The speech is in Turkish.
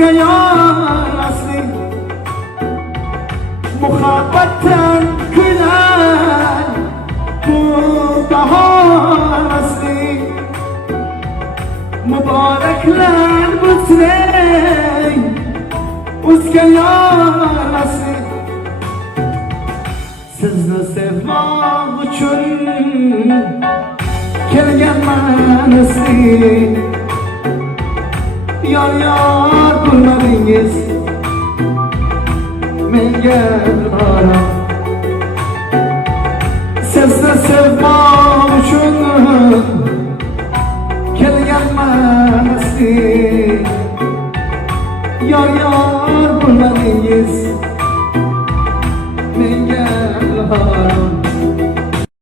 o'zga yorasli muhabbatdan kuylar bu bahor asli muboraklar bo'lsin o'zga yorasli sizni sevmoq uchun kelganman asli yor yor bo'lmadingiz menga ora sizni sevmoq uchun kelganman asli yor yor